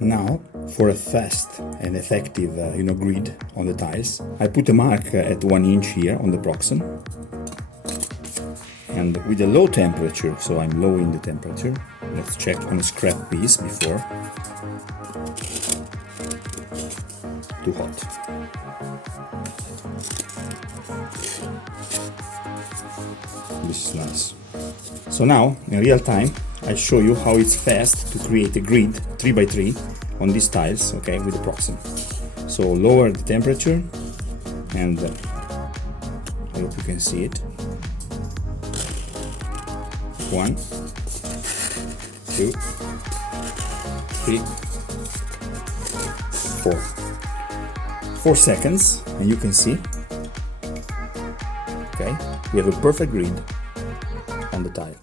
Now, for a fast and effective grid on the tiles, I put a mark at 1 inch here on the PROXXON, and with a low temperature, so I'm lowering the temperature. Let's check on a scrap piece before. Too hot. This is nice. So now, in real time, I show you how it's fast to create a grid 3x3 on these tiles, okay, with the PROXXON. So lower the temperature, and I hope you can see it. 1, 2, 3, 4. 4 seconds, and you can see, okay, we have a perfect grid on the tile.